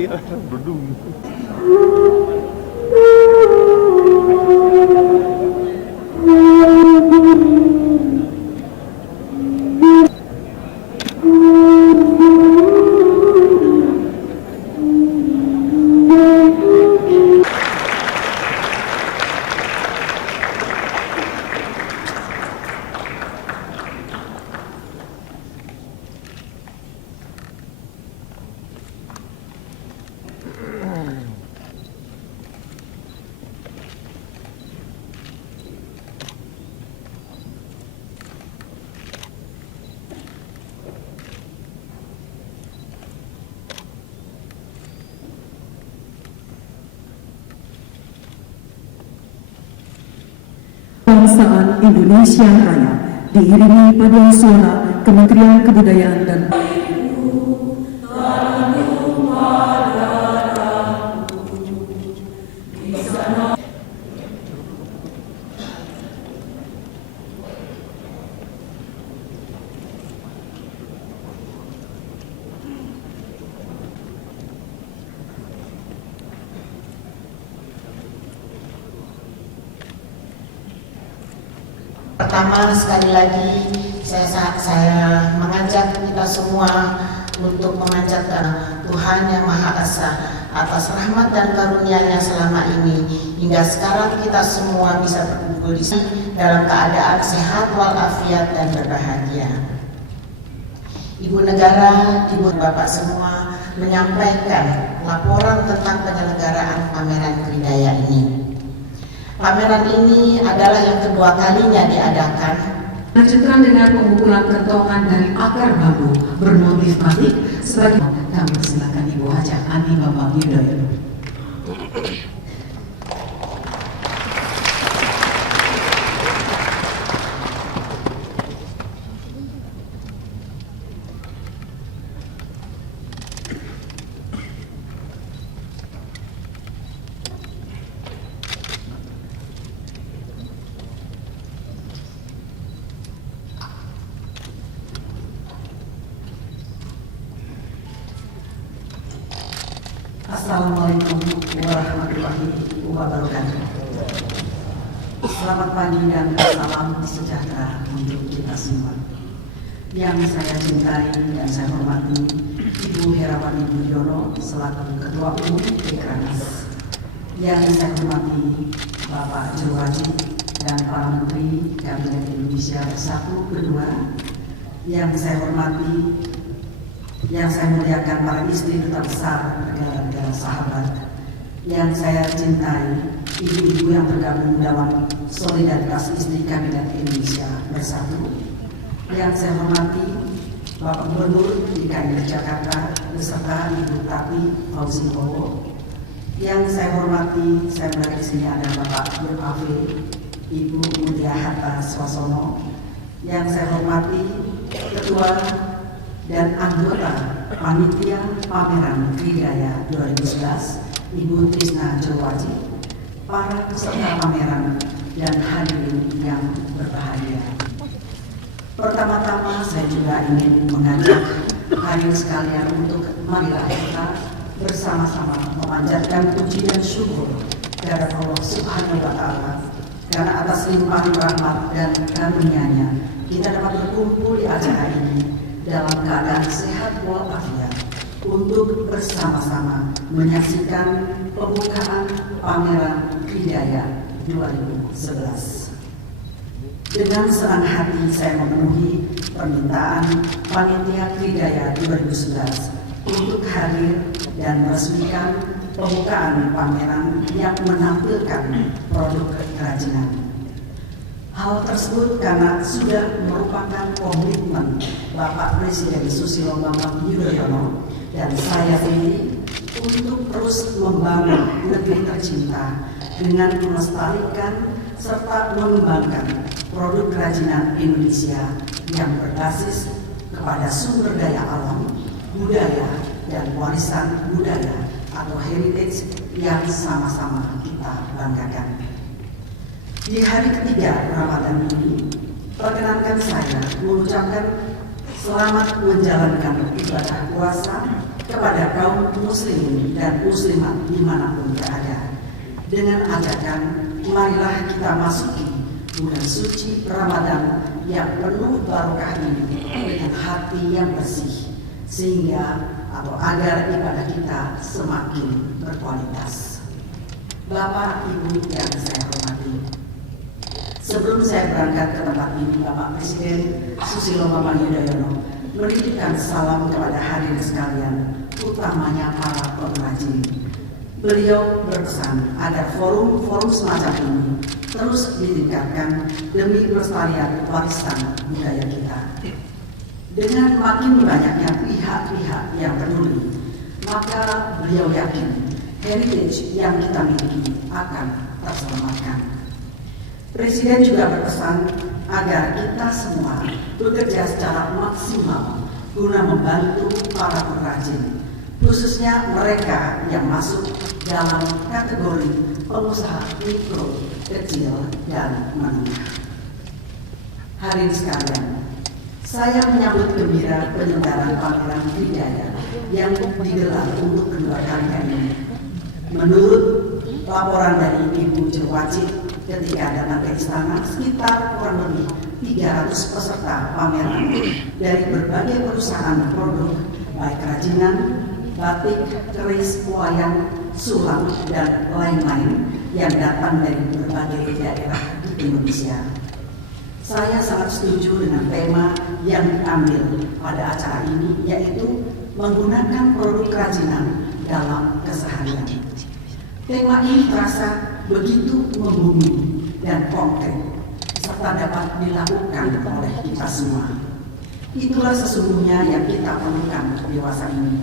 Iya, bedung. Kebangsaan Indonesia Raya diiringi paduan suara Kementerian Kebudayaan dan Pertama, sekali lagi saya mengajak kita semua untuk memanjatkan Tuhan Yang Maha Esa atas rahmat dan karunia-Nya selama ini, hingga sekarang kita semua bisa berkumpul di sini dalam keadaan sehat walafiat dan berbahagia. Ibu Negara, Ibu Bapak semua menyampaikan laporan tentang penyelenggaraan pameran Kridaya ini. Pameran ini adalah yang kedua kalinya diadakan. Lanjutkan dengan pemukulan kentongan dari akar bambu bermotif batik sebagai kami persilakan Ibu Hajah Ani Bambang Yudhoyono. Assalamualaikum warahmatullahi wabarakatuh. Selamat pagi dan salam sejahtera untuk kita semua. Yang saya cintai dan saya hormati Ibu Herawati Budiono selaku Ketua Umum Dekranaz. Yang saya hormati Bapak Jowaji dan para Menteri Kabinet Indonesia Bersatu Kedua. Yang saya hormati, yang saya muliakan para istri duta besar negara-negara sahabat, yang saya cintai ibu-ibu yang tergabung dalam solidaritas istri Kabinet Indonesia Bersatu, yang saya hormati Bapak Gubernur DKI Jakarta beserta Ibu Tati Fauzi Bowo, yang saya hormati, saya melihat di sini ada Bapak YAV, Ibu Mutia Hatta Swasono, yang saya hormati Ketua dan anggota Panitia Pameran Kridaya 2011, Ibu Trisna Jowaji, para peserta pameran dan hadirin yang berbahagia. Pertama-tama saya juga ingin mengajak hadirin sekalian untuk marilah kita bersama-sama memanjatkan puji dan syukur kepada Allah Subhanahu wa Ta'ala, karena atas limpahan rahmat dan karunia-Nya kita dapat berkumpul di acara ini dalam keadaan sehat walafiat untuk bersama-sama menyaksikan pembukaan pameran Kridaya 2011. Dengan senang hati saya memenuhi permintaan Panitia Kridaya 2011 untuk hadir dan meresmikan pembukaan pameran yang menampilkan produk kerajinan. Hal tersebut karena sudah merupakan komitmen Bapak Presiden Susilo Bambang Yudhoyono dan saya sendiri untuk terus membangun negeri tercinta dengan melestarikan serta mengembangkan produk kerajinan Indonesia yang berbasis kepada sumber daya alam, budaya, dan warisan budaya atau heritage yang sama-sama kita banggakan. Di hari ketiga Ramadan ini, perkenankan saya mengucapkan selamat menjalankan ibadah puasa kepada kaum muslimin dan muslimat dimanapun berada, dengan ajakan marilah kita masuki bulan suci Ramadan yang penuh barokah ini dengan hati yang bersih, sehingga atau agar ibadah kita semakin berkualitas. Bapak, Ibu yang saya hormati, sebelum saya berangkat ke tempat ini, Bapak Presiden Susilo Bambang Yudhoyono menitipkan salam kepada hadirin sekalian, utamanya para pengrajin. Beliau berpesan agar forum-forum semacam ini terus ditingkatkan demi pelestarian warisan budaya kita. Dengan makin banyaknya pihak-pihak yang peduli, maka beliau yakin heritage yang kita miliki akan terselamatkan. Presiden juga berpesan agar kita semua bekerja secara maksimal guna membantu para pengrajin, khususnya mereka yang masuk dalam kategori pengusaha mikro, kecil, dan menengah. Hadirin sekalian, saya menyambut gembira penyelenggaraan pameran budaya yang digelar untuk kedua kalinya ini. Menurut laporan dari Ibu Jurwacik ketika datang ke istana, sekitar kurang lebih 300 peserta pameran dari berbagai perusahaan produk baik kerajinan, batik, keris, wayang, sulap, dan lain-lain yang datang dari berbagai daerah di Indonesia. Saya sangat setuju dengan tema yang diambil pada acara ini, yaitu menggunakan produk kerajinan dalam keseharian. Tema ini terasa begitu membumi dan konkret, serta dapat dilakukan oleh kita semua. Itulah sesungguhnya yang kita perlukan di masa ini,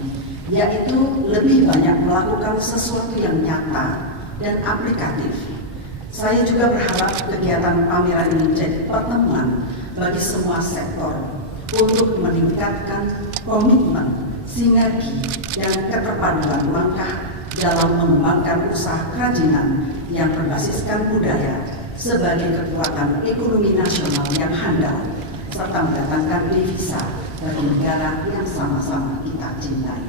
yaitu lebih banyak melakukan sesuatu yang nyata dan aplikatif. Saya juga berharap kegiatan pameran ini menjadi pertemuan bagi semua sektor untuk meningkatkan komitmen, sinergi, dan keterpaduan langkah dalam mengembangkan usaha kerajinan yang berbasiskan budaya sebagai kekuatan ekonomi nasional yang handal, serta mendatangkan devisa bagi negara yang sama-sama kita cintai.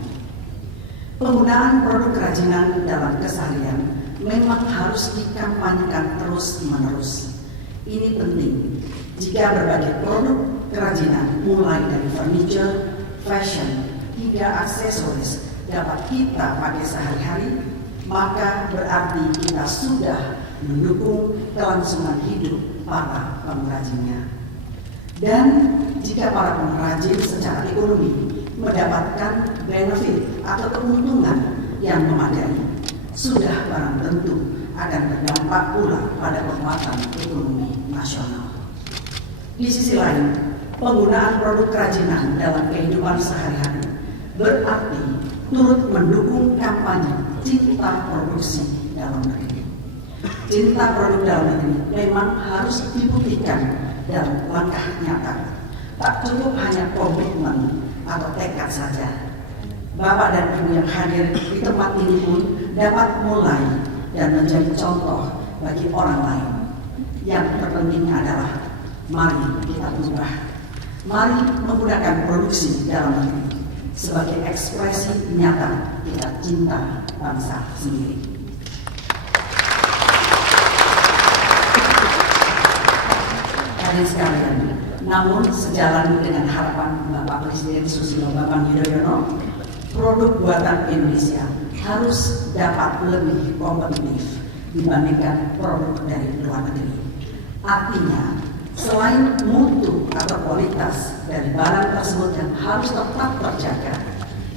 Penggunaan produk kerajinan dalam keseharian memang harus dikampanyekan terus-menerus. Ini penting jika berbagai produk kerajinan mulai dari furniture, fashion, hingga aksesoris dapat kita pakai sehari-hari, maka berarti kita sudah mendukung kelangsungan hidup para pengrajinnya. Dan jika para pengrajin secara ekonomi mendapatkan benefit atau keuntungan yang memadai, sudah barang tentu akan berdampak pula pada penguatan ekonomi nasional. Di sisi lain, penggunaan produk kerajinan dalam kehidupan sehari-hari berarti turut mendukung kampanye cinta produksi dalam negeri. Cinta produk dalam negeri memang harus dibuktikan dalam langkah nyata. Tak cukup hanya komitmen atau tekad saja. Bapak dan Ibu yang hadir di tempat ini pun dapat mulai dan menjadi contoh bagi orang lain. Yang terpenting adalah mari kita berubah. Mari menggunakan produksi dalam negeri sebagai ekspresi nyata kita cinta bangsa sendiri. Hadirin sekalian, namun sejalan dengan harapan Bapak Presiden Susilo Bambang Yudhoyono, produk buatan Indonesia harus dapat lebih kompetitif dibandingkan produk dari luar negeri. Artinya, selain mutu atau kualitas dari barang tersebut yang harus tetap terjaga,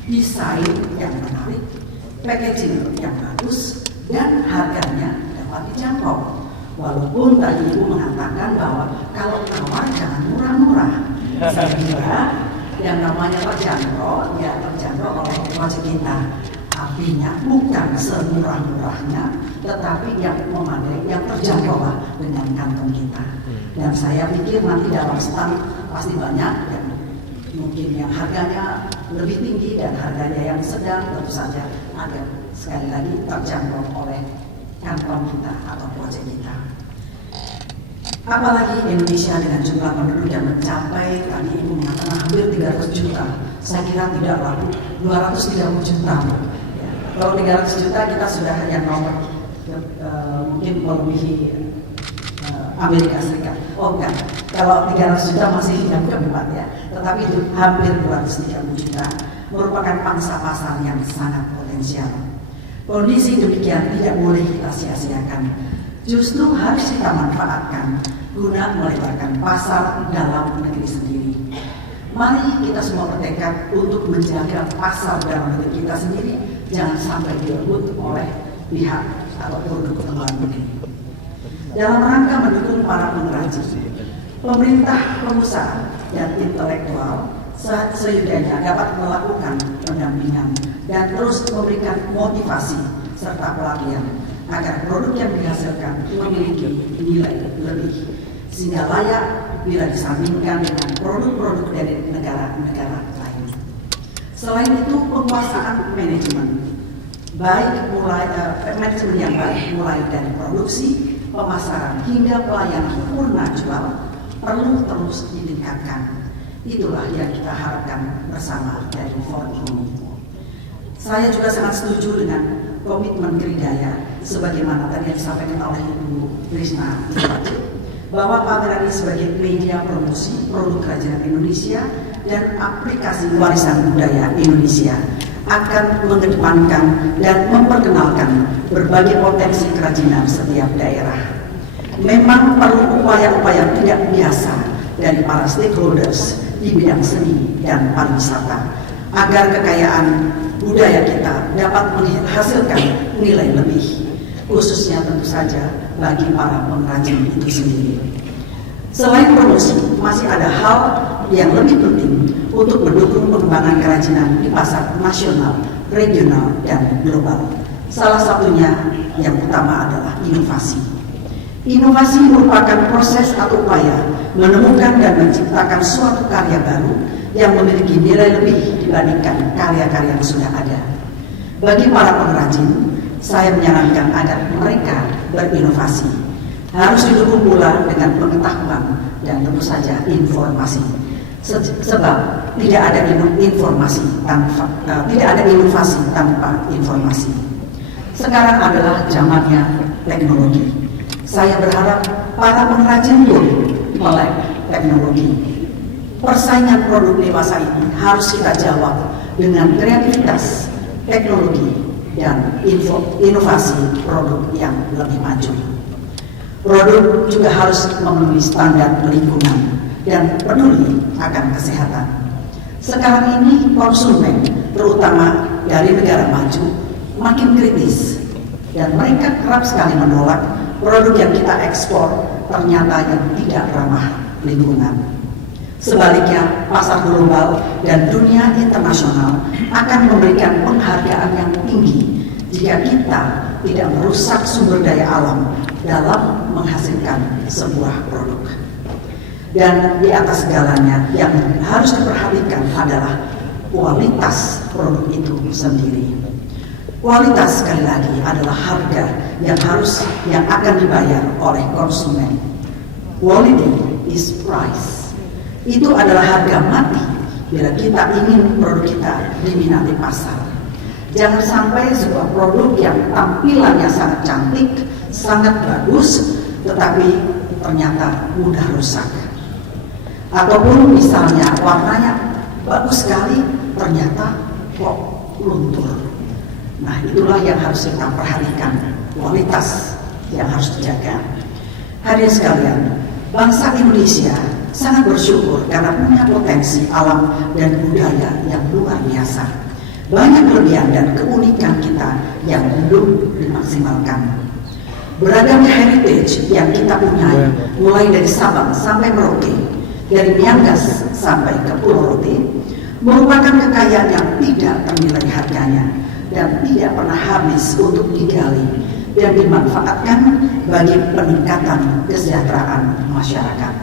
desain yang menarik, packaging yang bagus, dan harganya dapat dijangkau. Walaupun tadi Ibu mengatakan bahwa kalau tawar jangan murah-murah, saya kira yang namanya terjangkau, ya terjangkau oleh wajib kita. Artinya bukan semurah-murahnya, tetapi yang memadai, yang terjangkau lah dengan kantong kita. Dan saya pikir nanti dalam stand pasti banyak yang mungkin yang harganya lebih tinggi dan harganya yang sedang, tentu saja agar sekali lagi terjangkau oleh kantong kita atau wajah kita. Apalagi Indonesia dengan jumlah penduduk yang mencapai, tadi Ibu mengatakan hampir 300 juta. Saya kira tidak laku, 230 juta. Ya. Kalau 300 juta kita sudah yang nomor mungkin melebihi Amerika Serikat. Oh enggak, kalau 300 juta masih yang keempat ya. Tetapi itu hampir 230 juta merupakan pangsa pasar yang sangat potensial. Kondisi demikian tidak boleh kita sia-siakan. Justru harus kita manfaatkan guna melebarkan pasar dalam negeri sendiri. Mari kita semua bertekad untuk menjaga pasar dalam negeri kita sendiri, jangan sampai direbut oleh pihak atau produk luar negeri. Dalam rangka mendukung para pengrajin, pemerintah, pengusaha, dan intelektual seyudanya dapat melakukan pendampingan dan terus memberikan motivasi serta pelatihan agar produk yang dihasilkan memiliki nilai lebih sehingga layak bila disandingkan dengan produk-produk dari negara-negara lain. Selain itu, penguasaan manajemen manajemen yang baik mulai dari produksi, pemasaran hingga pelayanan purna jual perlu terus ditingkatkan. Itulah yang kita harapkan bersama dari forum ini. Saya juga sangat setuju dengan komitmen Geridaya sebagaimana tadi yang disampaikan oleh Ibu Krisna bahwa pameran ini sebagai media promosi produk kerajinan Indonesia dan aplikasi warisan budaya Indonesia akan mengedepankan dan memperkenalkan berbagai potensi kerajinan setiap daerah. Memang perlu upaya-upaya tidak biasa dari para stakeholders di bidang seni dan pariwisata agar kekayaan budaya kita dapat menghasilkan nilai lebih, khususnya tentu saja bagi para pengrajin itu sendiri. Selain promosi, masih ada hal yang lebih penting untuk mendukung pengembangan kerajinan di pasar nasional, regional, dan global. Salah satunya yang utama adalah inovasi. Inovasi merupakan proses atau upaya menemukan dan menciptakan suatu karya baru yang memiliki nilai lebih dibandingkan karya-karya yang sudah ada. Bagi para pengrajin, saya menyarankan agar mereka berinovasi. Harus didukung pula dengan pengetahuan dan tentu saja informasi. Sebab tidak ada inovasi tanpa informasi. Sekarang adalah zamannya teknologi. Saya berharap para pengrajin pun melek teknologi. Persaingan produk dewasa ini harus kita jawab dengan kreativitas, teknologi, dan inovasi produk yang lebih maju. Produk juga harus memenuhi standar lingkungan dan peduli akan kesehatan. Sekarang ini konsumen, terutama dari negara maju, makin kritis dan mereka kerap sekali menolak produk yang kita ekspor ternyata yang tidak ramah lingkungan. Sebaliknya, pasar global dan dunia internasional akan memberikan penghargaan yang tinggi jika kita tidak merusak sumber daya alam dalam menghasilkan sebuah produk. Dan di atas segalanya yang harus diperhatikan adalah kualitas produk itu sendiri. Kualitas sekali lagi adalah harga yang akan dibayar oleh konsumen. Quality is price. Itu adalah harga mati bila kita ingin produk kita diminati pasar. Jangan sampai sebuah produk yang tampilannya sangat cantik, sangat bagus, tetapi ternyata mudah rusak. Ataupun misalnya warnanya bagus sekali, ternyata kok luntur. Nah, itulah yang harus kita perhatikan, kualitas yang harus dijaga. Hadirin sekalian, bangsa Indonesia sangat bersyukur karena punya potensi alam dan budaya yang luar biasa. Banyak kelebihan dan keunikan kita yang belum dimaksimalkan. Beragam heritage yang kita punya, mulai dari Sabang sampai Merauke, dari Miangas sampai ke Pulau Rote, merupakan kekayaan yang tidak ternilai harganya dan tidak pernah habis untuk digali dan dimanfaatkan bagi peningkatan kesejahteraan masyarakat.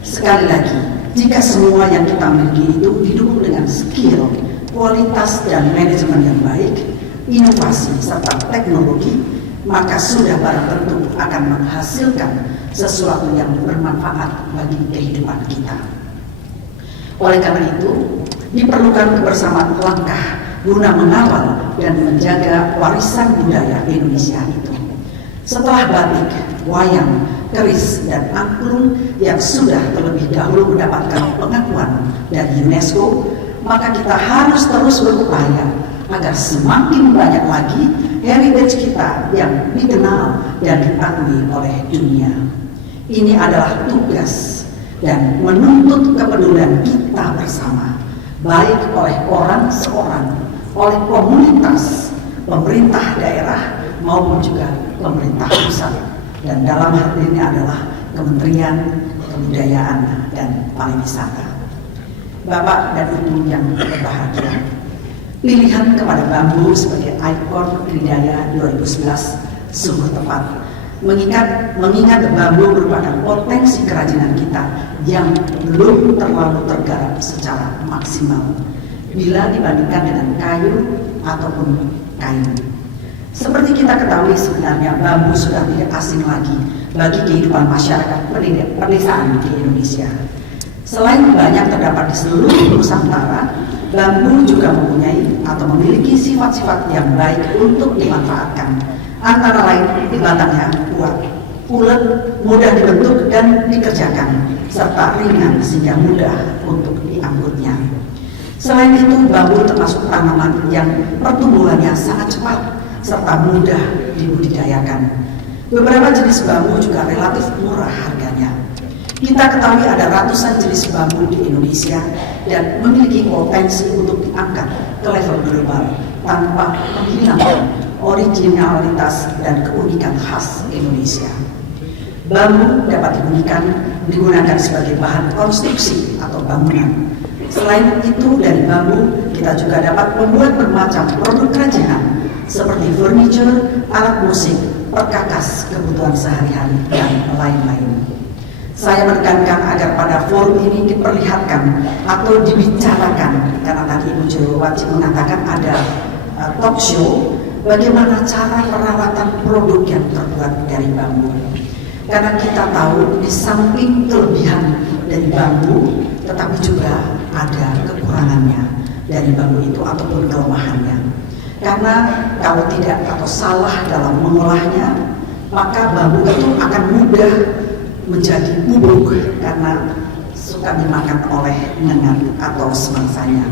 Sekali lagi, jika semua yang kita miliki itu didukung dengan skill, kualitas dan manajemen yang baik, inovasi serta teknologi, maka sudah barang tentu akan menghasilkan sesuatu yang bermanfaat bagi kehidupan kita. Oleh karena itu, diperlukan kebersamaan langkah guna mengawal dan menjaga warisan budaya Indonesia itu. Setelah batik, wayang, keris, dan angklung yang sudah terlebih dahulu mendapatkan pengakuan dari UNESCO, maka kita harus terus berupaya agar semakin banyak lagi heritage kita yang dikenal dan diakui oleh dunia. Ini adalah tugas dan menuntut kepedulian kita bersama, baik oleh orang seorang, oleh komunitas, pemerintah daerah, maupun juga pemerintah pusat. Dan dalam hal ini adalah Kementerian Kebudayaan dan Pariwisata. Bapak dan Ibu yang berbahagia, pilihan kepada bambu sebagai ikon Tridaya 2011 sungguh tepat, mengingat bambu merupakan potensi kerajinan kita yang belum terlalu tergarap secara maksimal bila dibandingkan dengan kayu ataupun kain. Seperti kita ketahui, sebenarnya bambu sudah tidak asing lagi bagi kehidupan masyarakat pedesaan di Indonesia. Selain banyak terdapat di seluruh Nusantara, bambu juga mempunyai atau memiliki sifat-sifat yang baik untuk dimanfaatkan. Antara lain, batangnya kuat, ulet, mudah dibentuk dan dikerjakan, serta ringan sehingga mudah untuk diangkutnya. Selain itu, bambu termasuk tanaman yang pertumbuhannya sangat cepat serta mudah dibudidayakan. Beberapa jenis bambu juga relatif murah harganya. Kita ketahui ada ratusan jenis bambu di Indonesia dan memiliki potensi untuk diangkat ke level global tanpa menghilangkan originalitas dan keunikan khas Indonesia. Bambu dapat digunakan sebagai bahan konstruksi atau bangunan. Selain itu, dari bambu kita juga dapat membuat bermacam produk kerajinan seperti furniture, alat musik, perkakas kebutuhan sehari-hari, dan lain-lain. Saya menekankan agar pada forum ini diperlihatkan atau dibicarakan, karena tadi Ibu Jurowati mengatakan ada talk show, bagaimana cara perawatan produk yang terbuat dari bambu. Karena kita tahu di samping kelebihan dari bambu, tetapi juga ada kekurangannya dari bambu itu ataupun kelemahannya. Karena kalau tidak atau salah dalam mengolahnya, maka bambu itu akan mudah menjadi bubuk karena suka dimakan oleh ngengat atau semangsanya.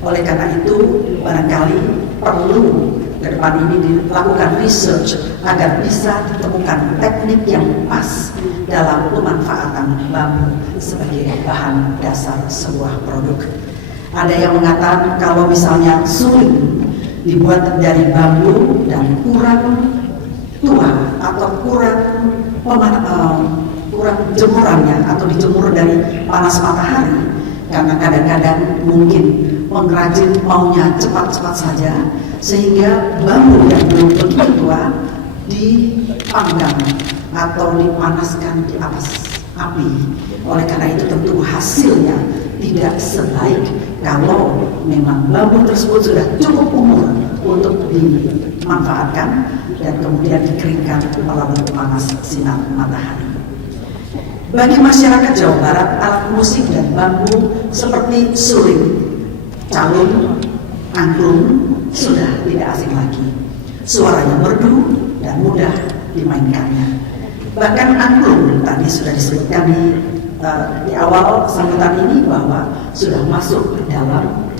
Oleh karena itu, barangkali perlu ke depan ini dilakukan research agar bisa ditemukan teknik yang pas dalam pemanfaatan bambu sebagai bahan dasar sebuah produk. Ada yang mengatakan kalau misalnya suling dibuat dari bambu dan kurang tua atau kurang jemurannya atau dijemur dari panas matahari, karena kadang-kadang mungkin pengrajin maunya cepat-cepat saja sehingga bambu yang belum begitu tua dipanggang atau dipanaskan di atas api. Oleh karena itu tentu hasilnya tidak sebaik kalau memang bambu tersebut sudah cukup umur untuk dimanfaatkan dan kemudian dikeringkan melalui panas sinar matahari. Bagi masyarakat Jawa Barat, alat musik dan bambu seperti suling, calung, angklung sudah tidak asing lagi. Suaranya merdu dan mudah dimainkannya. Bahkan angklung tadi sudah disebutkan di awal sambutan ini bahwa sudah masuk dalam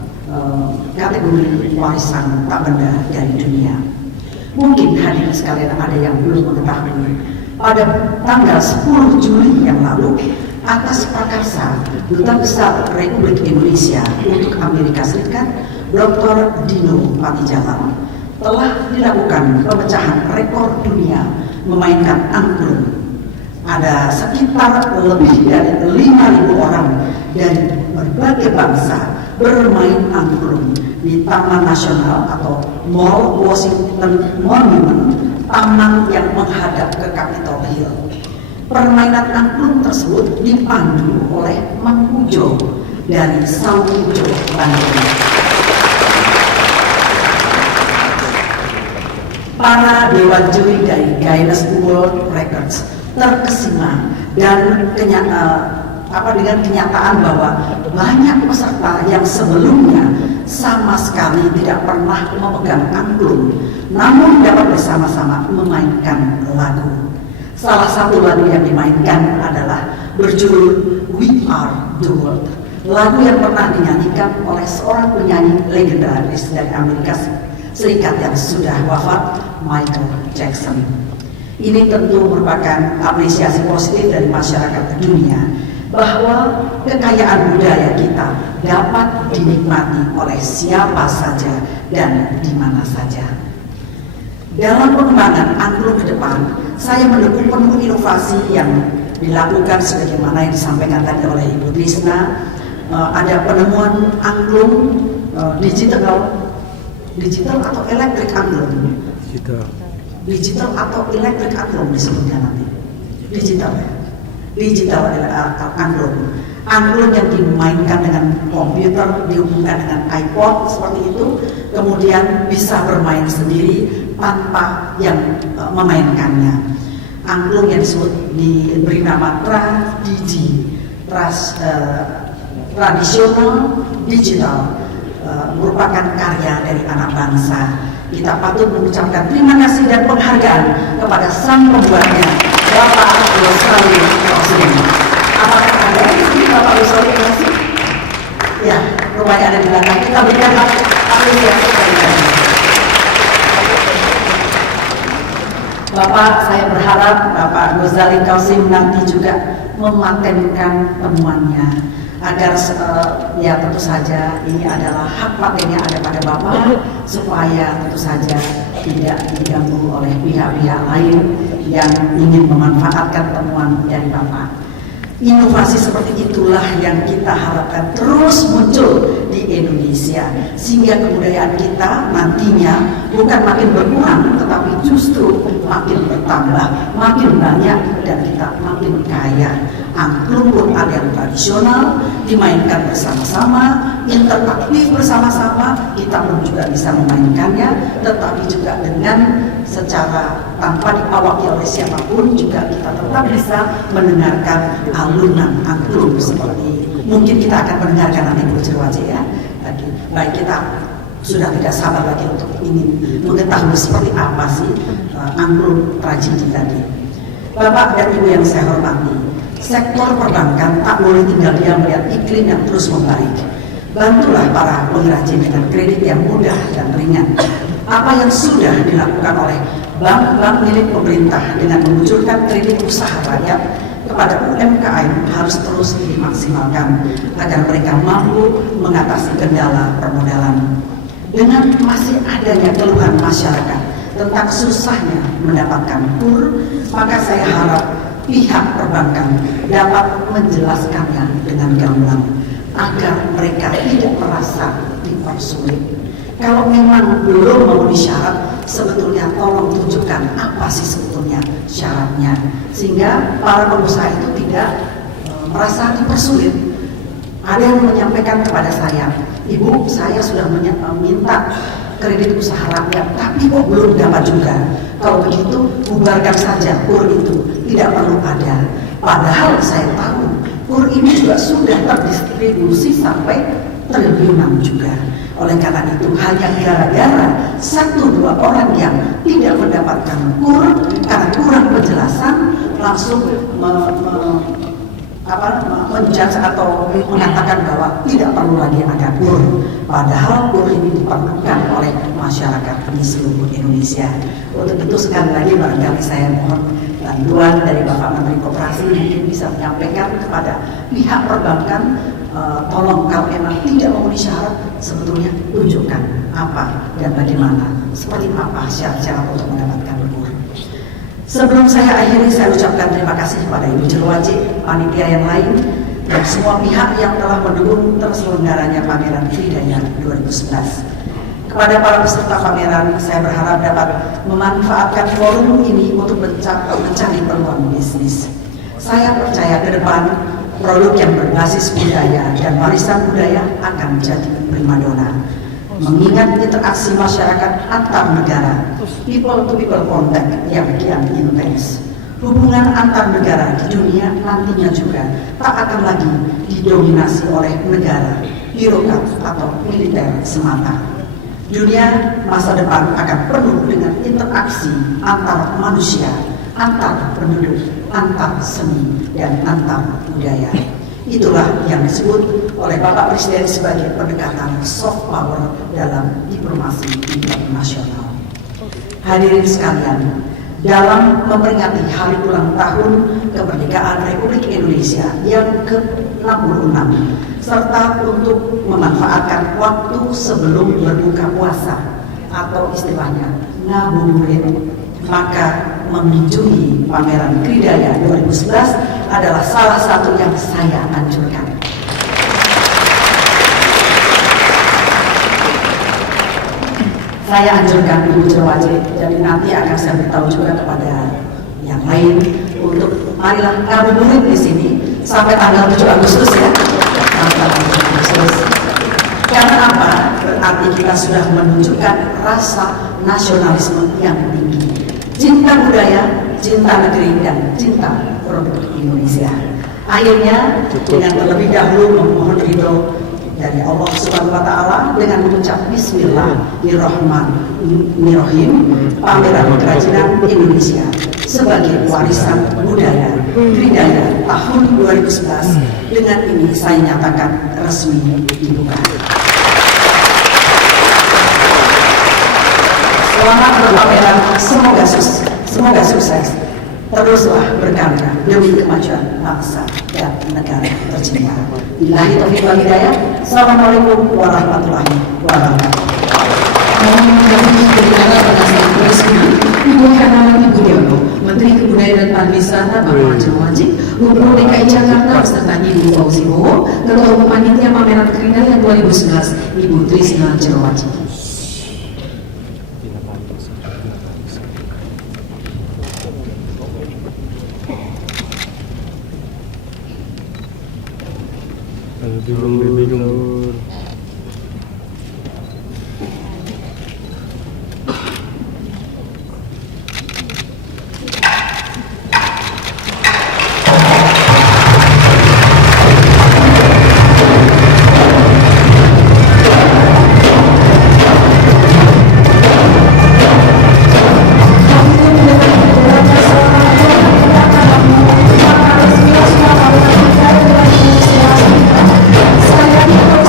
kategori warisan tak benda dari dunia. Mungkin hadirin sekalian ada yang belum mengetahui, pada tanggal 10 Juli yang lalu, atas prakarsa Duta Besar Republik Indonesia untuk Amerika Serikat, Dr. Dino Patijalal, telah dilakukan pemecahan rekor dunia memainkan angklung. Ada sekitar lebih dari 5.000 orang dari berbagai bangsa bermain angklung di Taman Nasional atau Mall Washington Monument, taman yang menghadap ke Capitol Hill. Permainan angklung tersebut dipandu oleh Mang Ujo dari Saujo, Bandung. Para dewan juri dari Guinness World Records terkesima dan dengan kenyataan bahwa banyak peserta yang sebelumnya sama sekali tidak pernah memegang angklung, namun dapat bersama-sama memainkan lagu. Salah satu lagu yang dimainkan adalah berjudul We Are the World, lagu yang pernah dinyanyikan oleh seorang penyanyi legendaris dari Amerika Serikat yang sudah wafat, Michael Jackson. Ini tentu merupakan apresiasi positif dari masyarakat dunia bahwa kekayaan budaya kita dapat dinikmati oleh siapa saja dan di mana saja. Dalam pengembangan angklung ke depan, saya mendukung penuh inovasi yang dilakukan sebagaimana yang disampaikan tadi oleh Ibu Trisna. Ada penemuan angklung digital atau elektrik angklung. Digital atau elektrik angklung disebutnya nanti. Digital angklung yang dimainkan dengan komputer, dihubungkan dengan iPod seperti itu, kemudian bisa bermain sendiri tanpa yang memainkannya. Angklung yang disebut diberi nama tradisional digital, merupakan karya dari anak bangsa. Kita patut mengucapkan terima kasih dan penghargaan kepada sang pembuatnya, Bapak Losali Kausim. Apakah ada di sini Bapak Losali Kausim? Ya, rupanya ada di belakang. Kita berikan apresiasi kepada Bapak. Saya berharap Bapak Losali Kausim nanti juga mematenkan temuannya, agar ya tentu saja ini adalah hak patennya ada pada Bapak, supaya tentu saja tidak diganggu oleh pihak-pihak lain yang ingin memanfaatkan temuan dari Bapak. Inovasi seperti itulah yang kita harapkan terus muncul di Indonesia, sehingga kebudayaan kita nantinya bukan makin berkurang, tetapi justru makin bertambah, makin banyak, dan kita makin kaya. Angklung pun ada yang tradisional, dimainkan bersama-sama, interaktif bersama-sama, kita pun juga bisa memainkannya, tetapi juga dengan secara tanpa diawaki oleh siapapun juga kita tetap bisa mendengarkan alunan angklung seperti mungkin kita akan mendengarkan nanti Bu Jerwaje ya. Baik, kita sudah tidak sabar lagi untuk ingin mengetahui seperti apa sih angklung tragedi tadi. Bapak dan Ibu yang saya hormati, sektor perbankan tak boleh tinggal diam melihat iklim yang terus membaik. Bantulah para pengrajin dengan kredit yang mudah dan ringan. Apa yang sudah dilakukan oleh bank-bank milik pemerintah dengan mengucurkan kredit usaha rakyat kepada UMKM harus terus dimaksimalkan agar mereka mampu mengatasi kendala permodalan. Dengan masih adanya keluhan masyarakat tentang susahnya mendapatkan KUR, maka saya harap pihak perbankan dapat menjelaskannya dengan gamblang agar mereka tidak merasa dipersulit. Kalau memang belum memenuhi syarat, sebetulnya tolong tunjukkan apa sih sebetulnya syaratnya, sehingga para pengusaha itu tidak merasa dipersulit. Ada yang menyampaikan kepada saya, Ibu, saya sudah minta kredit usaha rakyat, tapi kok belum dapat juga. Kalau begitu, bubarkan saja KUR itu, tidak perlu ada. Padahal saya tahu KUR ini juga sudah terdistribusi sampai triliunan juga. Oleh karena itu, hanya gara-gara 1-2 orang yang tidak mendapatkan KUR karena kurang penjelasan, langsung menjudge atau mengatakan bahwa tidak perlu lagi ada KUR. Padahal KUR ini diperlukan oleh masyarakat di seluruh Indonesia. Untuk itu sekali lagi barangkali saya mohon bantuan dari Bapak Menteri Koperasi, mungkin bisa menyampaikan kepada pihak perbankan, tolong kalau memang tidak memenuhi syarat, sebetulnya tunjukkan apa dan bagaimana, seperti apa syarat-syarat untuk mendapatkan KUR. Sebelum saya akhiri, saya ucapkan terima kasih kepada Ibu Jerwaje, panitia yang lain, dan semua pihak yang telah mendukung terselenggaranya pameran Tridaya 2011. Kepada para peserta pameran, saya berharap dapat memanfaatkan forum ini untuk mencari peluang bisnis. Saya percaya ke depan produk yang berbasis budaya dan warisan budaya akan menjadi primadona. Mengingat interaksi masyarakat antar negara, people to people contact yang kian intens, Hubungan antar negara di dunia nantinya juga tak akan lagi didominasi oleh negara, birokrat atau militer semata. Dunia masa depan akan penuh dengan interaksi antar manusia, antar penduduk, antar seni, dan antar budaya. Itulah yang disebut oleh Bapak Presiden sebagai pendekatan soft power dalam diplomasi internasional. Hadirin sekalian, dalam memperingati hari ulang tahun kemerdekaan Republik Indonesia yang ke-66 serta untuk memanfaatkan waktu sebelum berbuka puasa atau istilahnya ngabuburit, maka mengunjungi pameran Kridaya 2011 adalah salah satu yang saya anjurkan. Saya anjurkan Ibu Jerwajik, jadi nanti akan saya beritahu juga kepada yang lain untuk marilah ngabuburit di sini sampai tanggal 7 Agustus ya. Tanggal 7 Agustus. Karena apa? Berarti kita sudah menunjukkan rasa nasionalisme yang tinggi. Cinta budaya, cinta negeri, dan cinta produk Indonesia. Akhirnya dengan terlebih dahulu memohon ridho dari Allah Subhanahu wa Ta'ala dengan mengucap Bismillahirrahmanirrahim, pameran kerajinan Indonesia sebagai warisan budaya Kridaya tahun 2011 dengan ini saya nyatakan resmi dibuka. Selamat berpameran, semoga sukses. Teruslah berkarya demi kemajuan bangsa dan negara tercinta. Billahi taufiq wal hidayah. Assalamualaikum warahmatullahi wabarakatuh. Berbicara pada saat resmi, Ibu Hermawati Budiono, Menteri Kebudayaan dan Pariwisata Bapak Jerwajik, Gubernur DKI Jakarta beserta Ibu Fauzi Bowo, Ketua Umum Panitia Pameran Kridaya 2011, Ibu Trisna Jerwajik. Bingung. Saya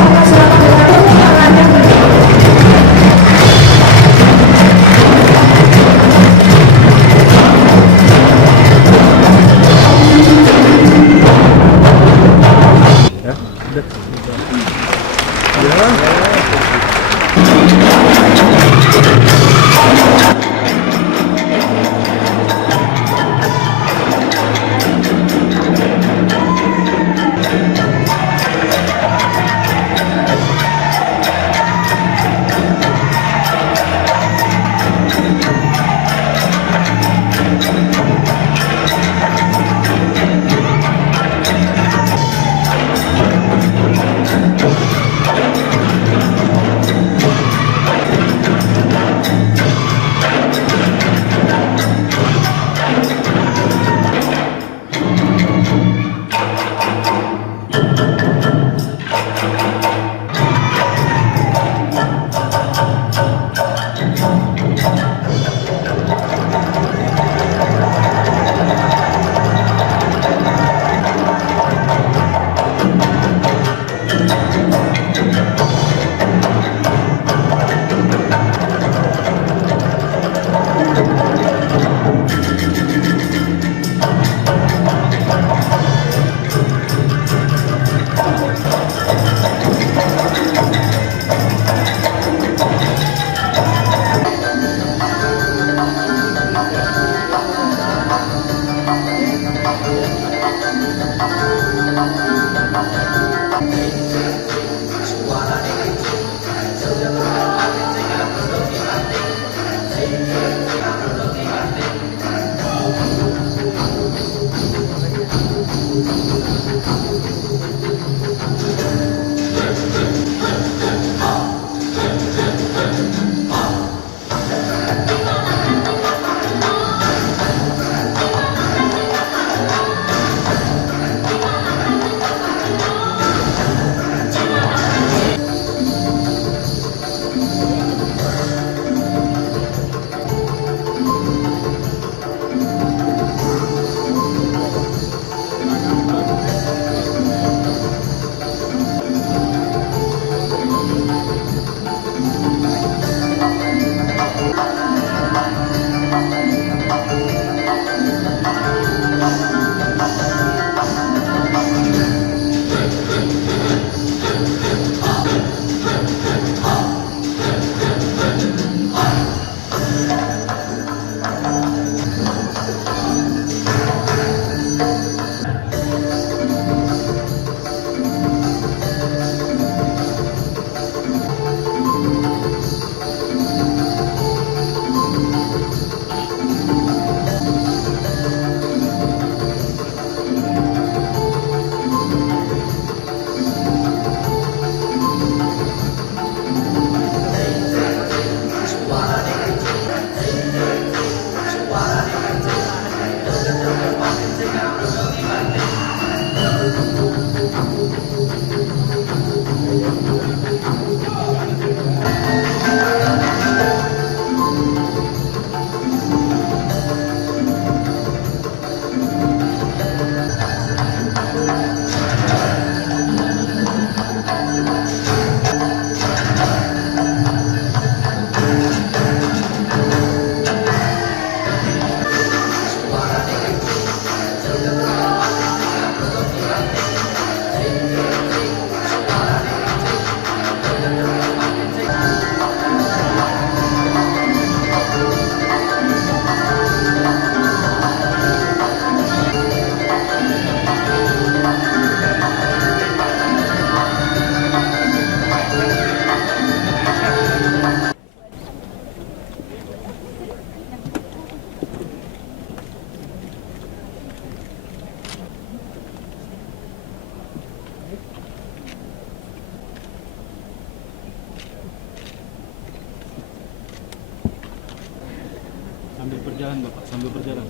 Sambil berjalan Bapak, sambil berjalan.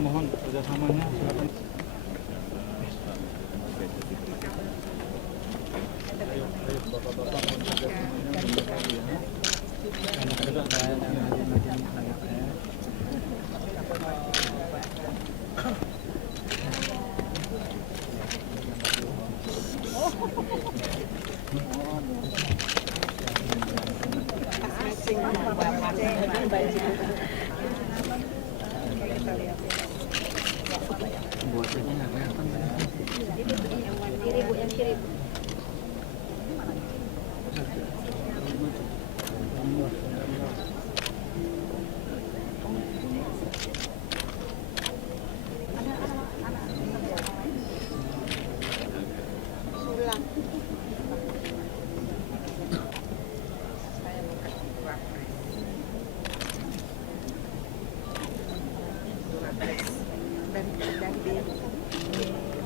Mohon kerjasamanya, silakan. Ayo bapak-bapak kerjasamanya bentar ya. Enak juga saya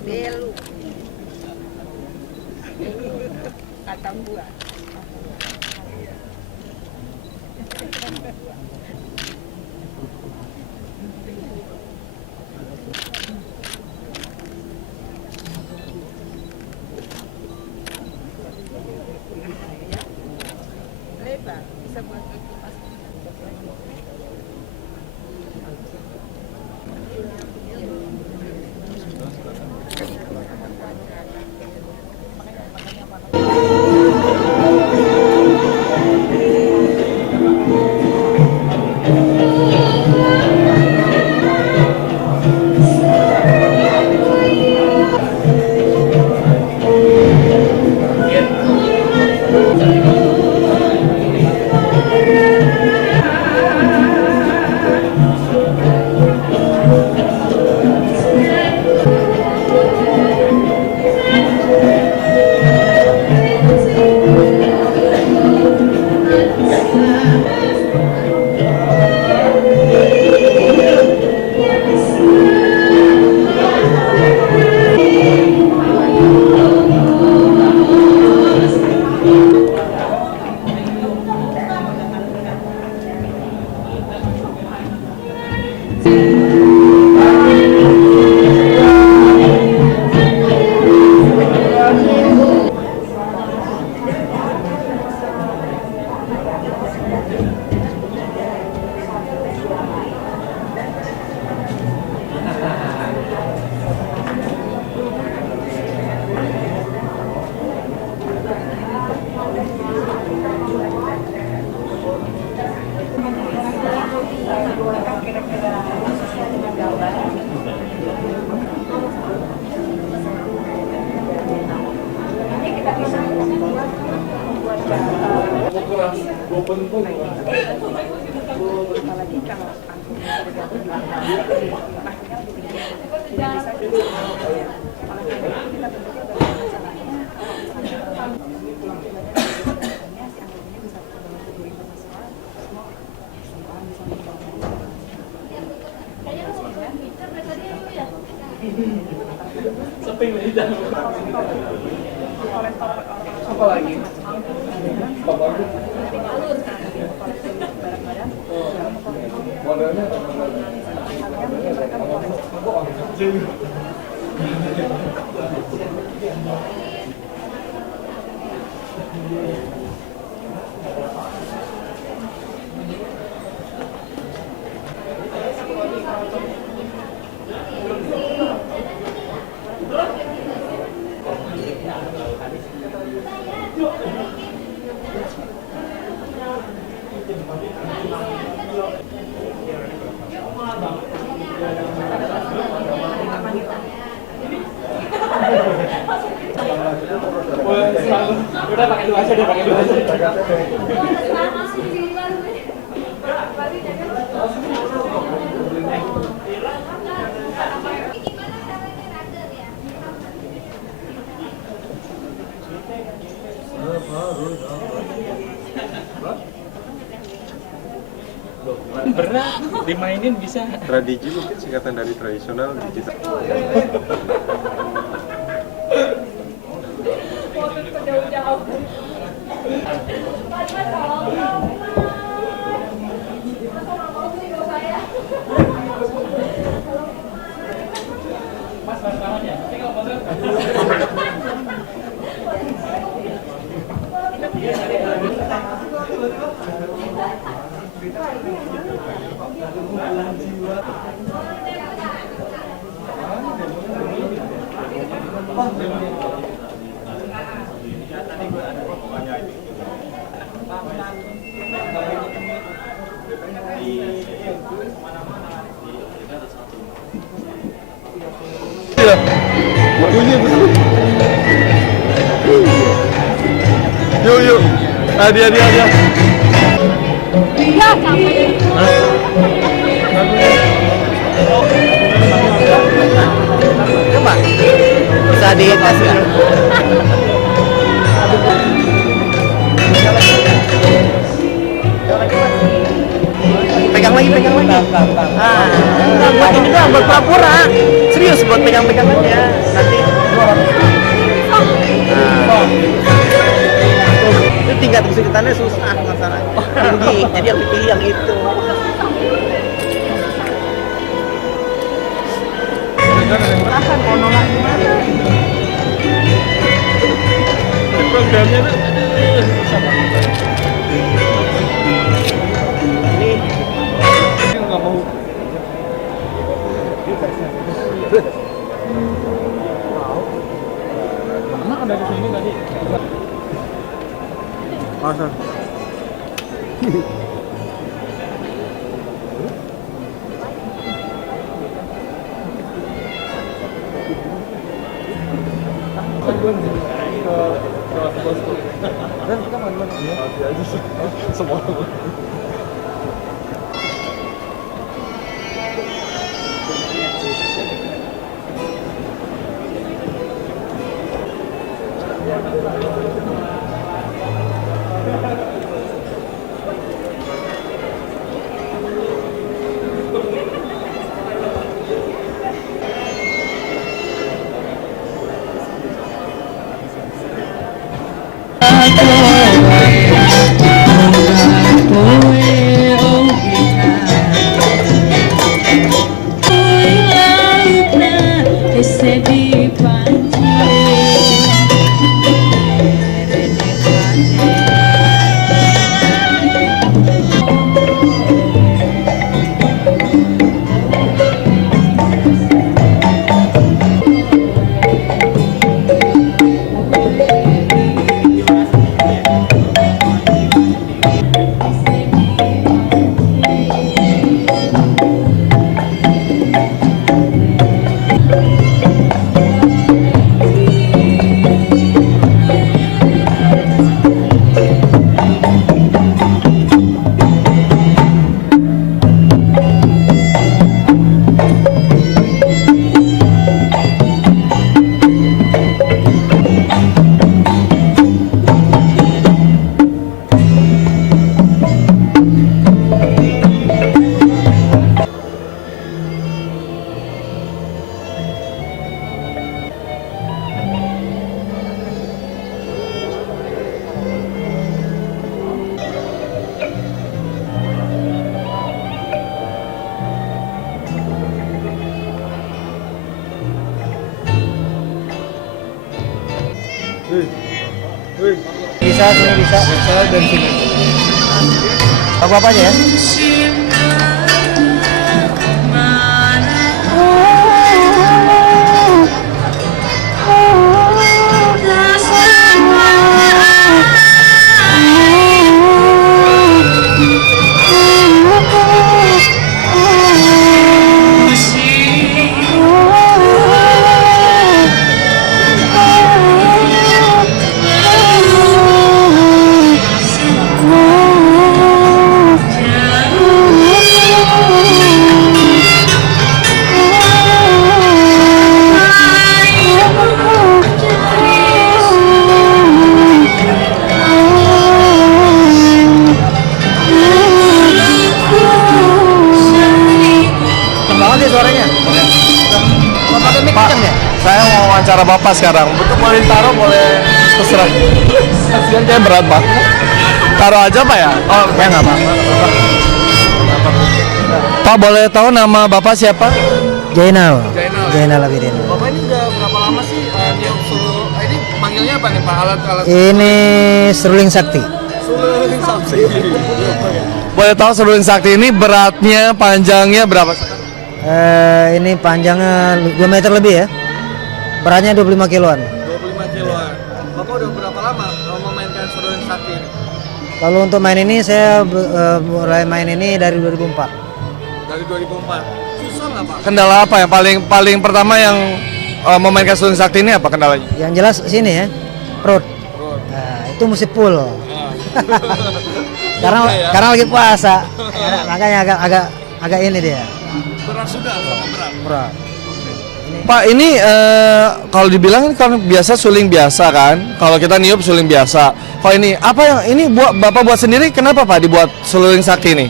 Belu kata buah. Lebar bisa buat kipas. Apa lagi? Udah pakai dua aja deh, pakai dua aja. Berat, dimainin bisa. Tradiji mungkin singkatan dari tradisional digital. Yuk yuk, hadiah. Iya, capek. Coba bisa di tes nggak? Pegang lagi. Buat ini doang, buat pura-pura. Serius, buat pegang-pegang aja. Nanti. Itu tingkat kesulitannya susah masalahnya. Tinggi, jadi yang dipilih yang itu. Tahan, mau nolak gimana? Programnya tuh Ini nggak mau. Mana ada di sini tadi? Masa? Dan kita main-main aja semua. bisa dari sini. Apa aja ya? suara Bapak sekarang. Betul, boleh taruh, boleh terserah. Kasihan kayak berat banget. Taruh aja Pak ya? Oh, ya nggak apa-apa. Pak, boleh tahu nama Bapak siapa? Jainal. Jainal. Jainal Abidin. Bapak ini udah berapa lama sih niup ini manggilnya apa nih Pak? Alat-alat Ini seruling sakti. seruling sakti. Boleh tahu seruling sakti ini beratnya, panjangnya berapa? Ini panjangnya 2 meter lebih ya. Beratnya 25 kiloan. 25 kiloan. Bapak udah berapa lama memainkan seruling sakti ini? Kalau untuk main ini saya mulai main ini dari 2004. Dari 2004. Susah nggak Pak? Kendala apa yang paling pertama yang memainkan seruling sakti ini apa kendalanya? Yang jelas sini ya, perut. Nah, itu mesti full. Karena lagi puasa. Makanya agak ini dia. Berat sudah sama berat. Berat. Pak, ini kalau dibilang kan biasa suling biasa kan? Kalau kita niup suling biasa. Kalau ini apa yang ini Bapak buat sendiri? Kenapa Pak dibuat suling sakti ini?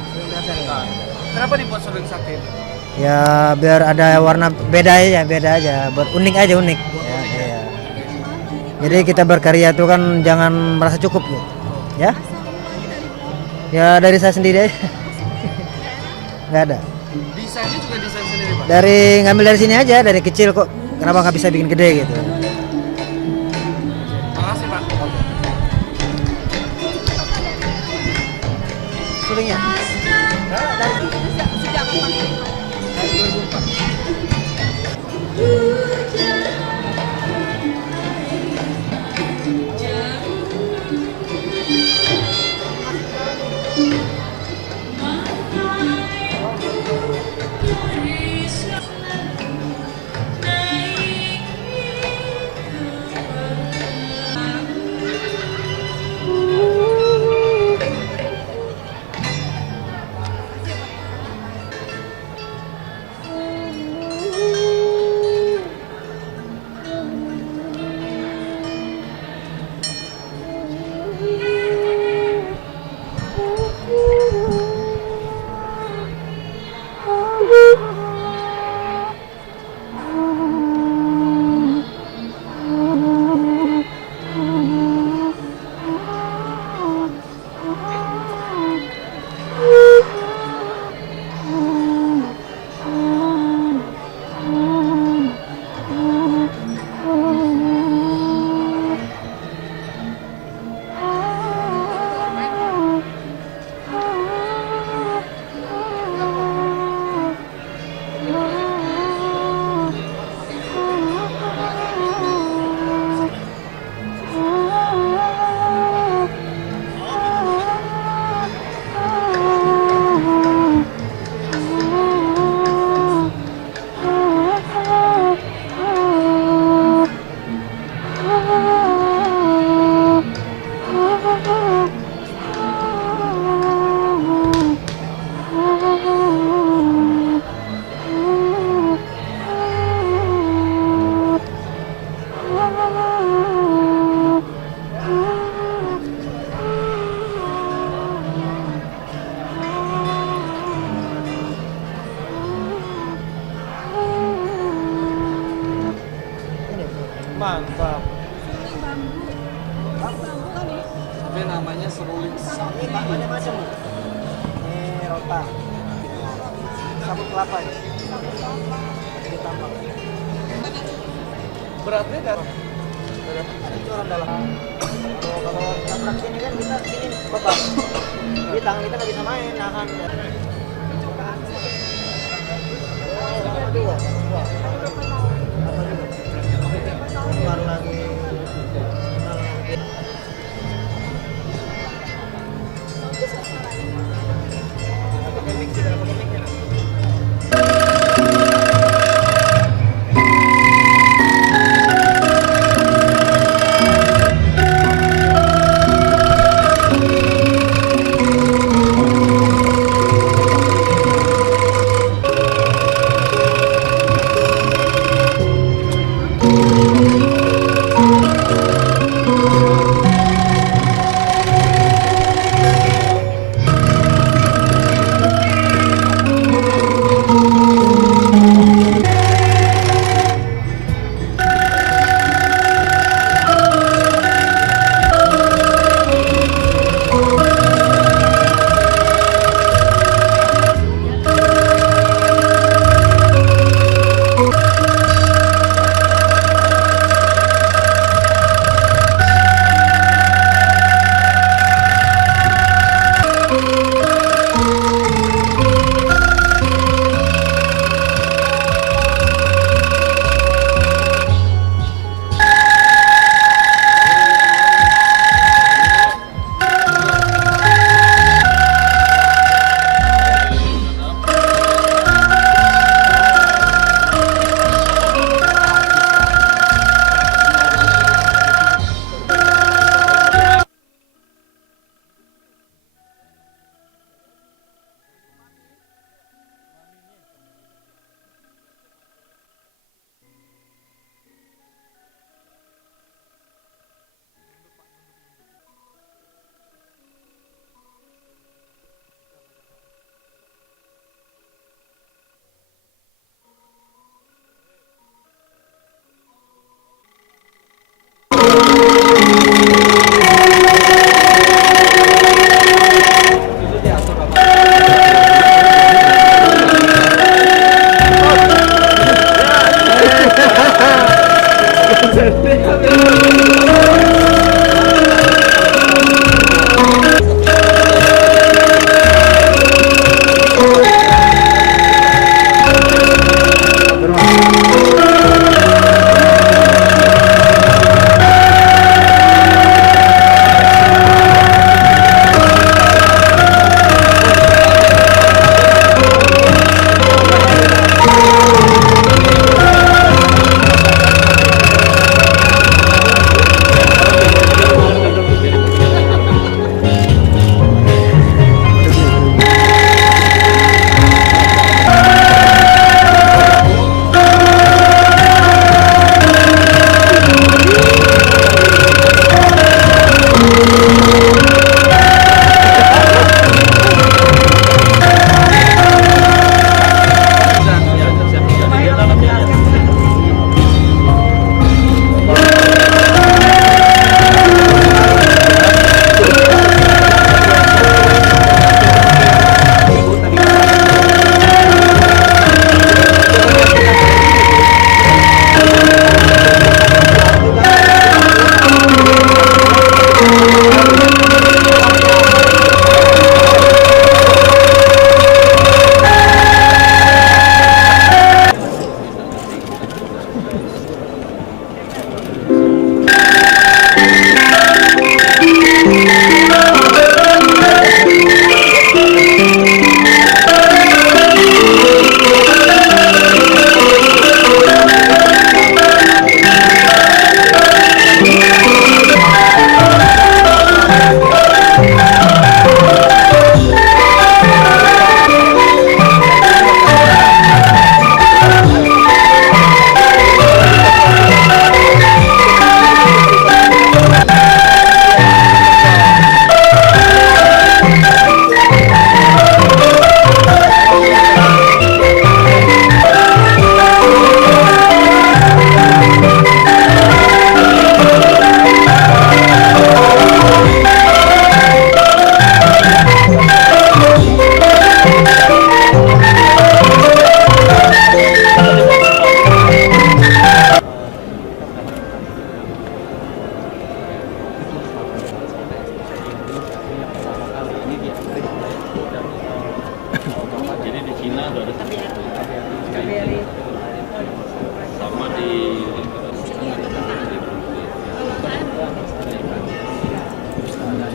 Kenapa dibuat suling sakti ini? Ya biar ada warna beda aja, unik aja unik. Ya. Jadi kita berkarya itu kan jangan merasa cukup gitu. Ya? Ya dari saya sendiri aja. Nggak ada. Desainnya juga desain sendiri Pak? Ngambil dari sini aja, dari kecil kok. Kenapa nggak bisa bikin gede gitu? Makasih Pak. Sulingnya? Mantap. Ini namanya seruling sakti. Ini macam-macam. Ini rotan. Sabut kelapa ya. Ditambah. Beratnya kan? Ada itu orang dalam. Kalau tabrak sini kan kita sini beban. Jadi tangan kita nggak bisa main, nahan. Baru lagi.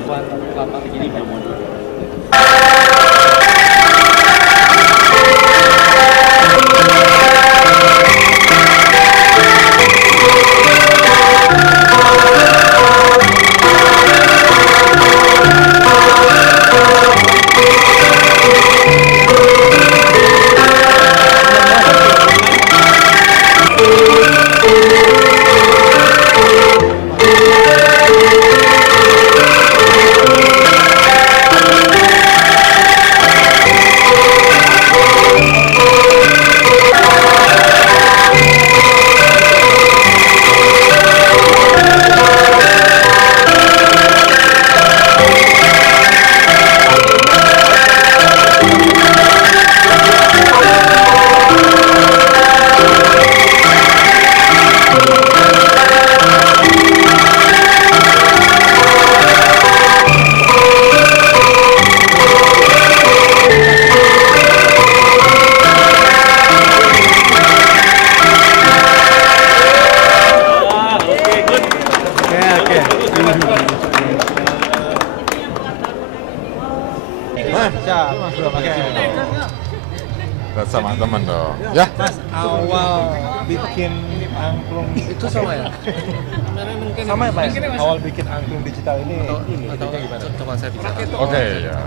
depan lapak begini Pak. Sama teman dong. Ya. Mas, awal bikin angklung Itu sama ya? Sama ya Pak ya? awal bikin angklung digital ini Atau gimana? Coba saya bicara. Oke, ya.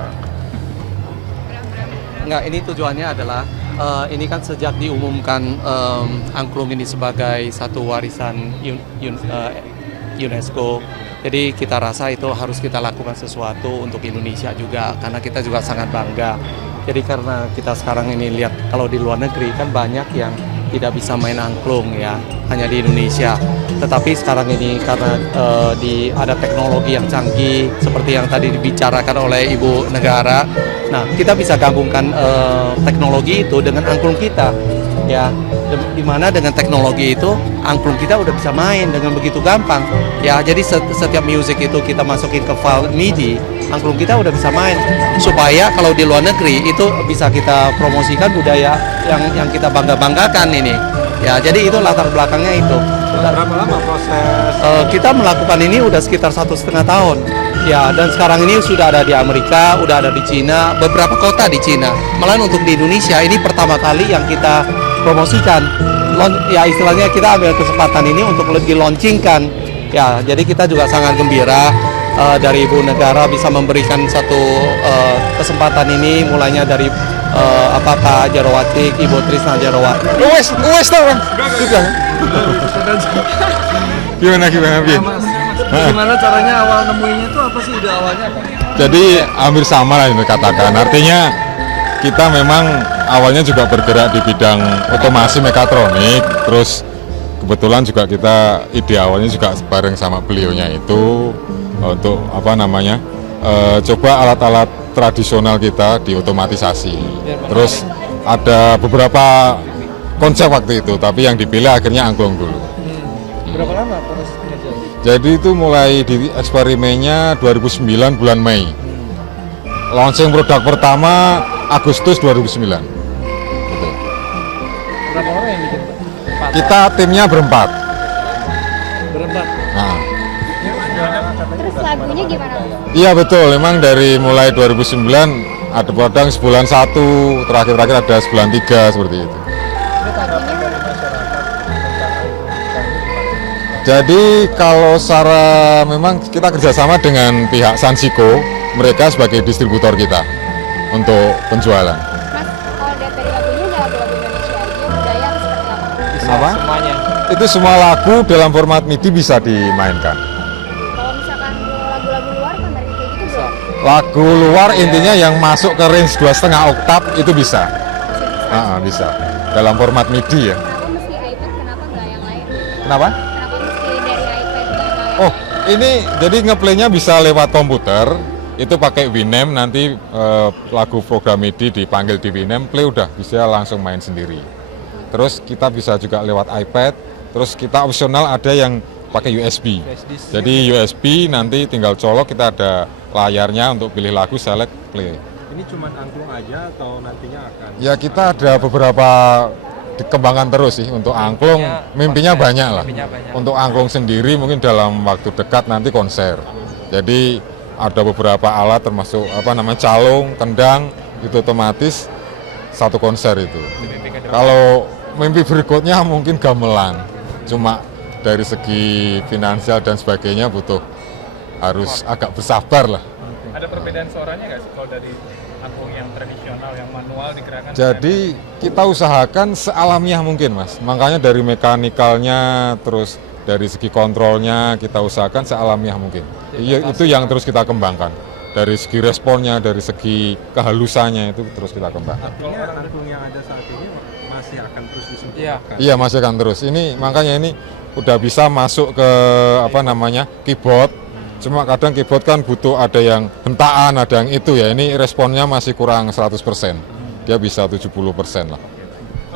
Enggak, ini tujuannya adalah ini kan sejak diumumkan angklung ini sebagai satu warisan UNESCO. Jadi kita rasa itu harus kita lakukan sesuatu untuk Indonesia juga, karena kita juga sangat bangga. Jadi karena kita sekarang ini lihat kalau di luar negeri kan banyak yang tidak bisa main angklung ya, hanya di Indonesia. Tetapi sekarang ini karena ada teknologi yang canggih seperti yang tadi dibicarakan oleh Ibu Negara, nah kita bisa gabungkan teknologi itu dengan angklung kita. Ya, di mana dengan teknologi itu angklung kita udah bisa main dengan begitu gampang. Ya, jadi setiap musik itu kita masukin ke file MIDI, angklung kita udah bisa main. Supaya kalau di luar negeri itu bisa kita promosikan budaya yang kita banggakan ini. Ya, jadi itu latar belakangnya itu. berapa lama proses? Kita melakukan ini udah sekitar 1,5 tahun. Ya, dan sekarang ini sudah ada di Amerika, udah ada di Cina, beberapa kota di Cina. Malah untuk di Indonesia ini pertama kali yang kita promosikan. Ya istilahnya kita ambil kesempatan ini untuk di-launchingkan. Ya, jadi kita juga sangat gembira dari Ibu Negara bisa memberikan satu kesempatan ini, mulainya dari Pak Jarowati, Ibu Trisna Jarowati. Wes tau Bang. Gimana Bin? Gimana caranya awal nemuinnya itu apa sih ide awalnya Pak? Jadi hampir sama lah yang dikatakan. Artinya kita memang awalnya juga bergerak di bidang otomasi mekatronik, terus kebetulan juga kita ide awalnya juga bareng sama beliaunya itu untuk coba alat-alat tradisional kita diotomatisasi. Terus ada beberapa konsep waktu itu, tapi yang dipilih akhirnya angklung dulu. Berapa lama proses pengerjaan? Jadi itu mulai di eksperimennya 2009 bulan Mei. Launching produk pertama Agustus 2009. Gitu. Berapa orang yang bikin Pak? Kita timnya berempat. Berempat. Nah. Terus lagunya gimana? Iya betul, memang dari mulai 2009 ada produk sebulan 1, terakhir-terakhir ada sebulan 3 seperti itu. Jadi kalau secara memang kita kerjasama dengan pihak Sansiko, mereka sebagai distributor kita untuk penjualan. Mas, kalau dari lagunya nggak lagu-lagu Indonesia aja, budaya atau seperti apa? Kenapa? Semuanya. Itu semua lagu dalam format MIDI bisa dimainkan. Kalau misalkan lagu-lagu luar kan dari kayak gitu belum? Lagu luar intinya yang masuk ke range 2,5 oktav itu bisa. Bisa. Dalam format MIDI ya. Kenapa mesti iPad? Kenapa nggak yang lain? Kenapa? Kenapa mesti dari iPad? Oh, ini jadi ngeplaynya bisa lewat komputer. Itu pakai Winamp, nanti lagu program MIDI dipanggil di Winamp, play udah bisa langsung main sendiri. Terus kita bisa juga lewat iPad. Terus kita opsional ada yang pakai USB. Jadi USB nanti tinggal colok, kita ada layarnya untuk pilih lagu, select, play. Ini cuma angklung aja atau nantinya akan? Ya kita ada beberapa dikembangkan terus sih untuk angklung, mimpinya banyak lah. Untuk angklung sendiri mungkin dalam waktu dekat nanti konser. Jadi ada beberapa alat termasuk calung, kendang, itu otomatis satu konser itu. Kalau mimpi berikutnya mungkin gamelan, cuma dari segi finansial dan sebagainya harus agak bersabar lah. Ada perbedaan suaranya nggak sih kalau dari angklung yang tradisional, yang manual digerakkan? Jadi kita usahakan sealamiah mungkin Mas, makanya dari mekanikalnya, terus dari segi kontrolnya kita usahakan sealamiah mungkin. Iya, itu yang terus kita kembangkan. Dari segi responnya, dari segi kehalusannya itu terus kita kembangkan. Artinya angklung yang ada saat ini masih akan terus disempurnakan. Iya, masih akan terus. Makanya ini udah bisa masuk ke keyboard. Cuma kadang keyboard kan butuh ada yang bentaan, ada yang itu ya. Ini responnya masih kurang 100%. Dia bisa 70% lah.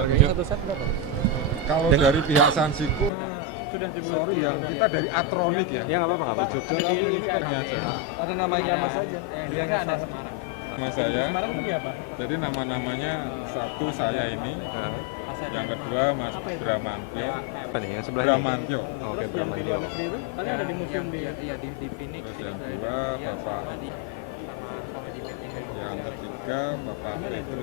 Harganya satu set berapa? Kalau dari pihak Sansiku, Sudah sorry ya, kita dari Atronik ya. Ya nggak apa-apa, nggak apa-apa. Jogja ini aja. Ada namanya Mas aja. Yang ada Semarang. Nama saya. Semarang itu apa? Jadi nama-namanya satu saya ini, yang kedua Mas Bramantyo. Apa nih yang sebelah Bramantyo. Oke, Bramantyo. Tadi ada di museum di Phoenix. Terus yang kedua Bapak. Yang ketiga Bapak Petro.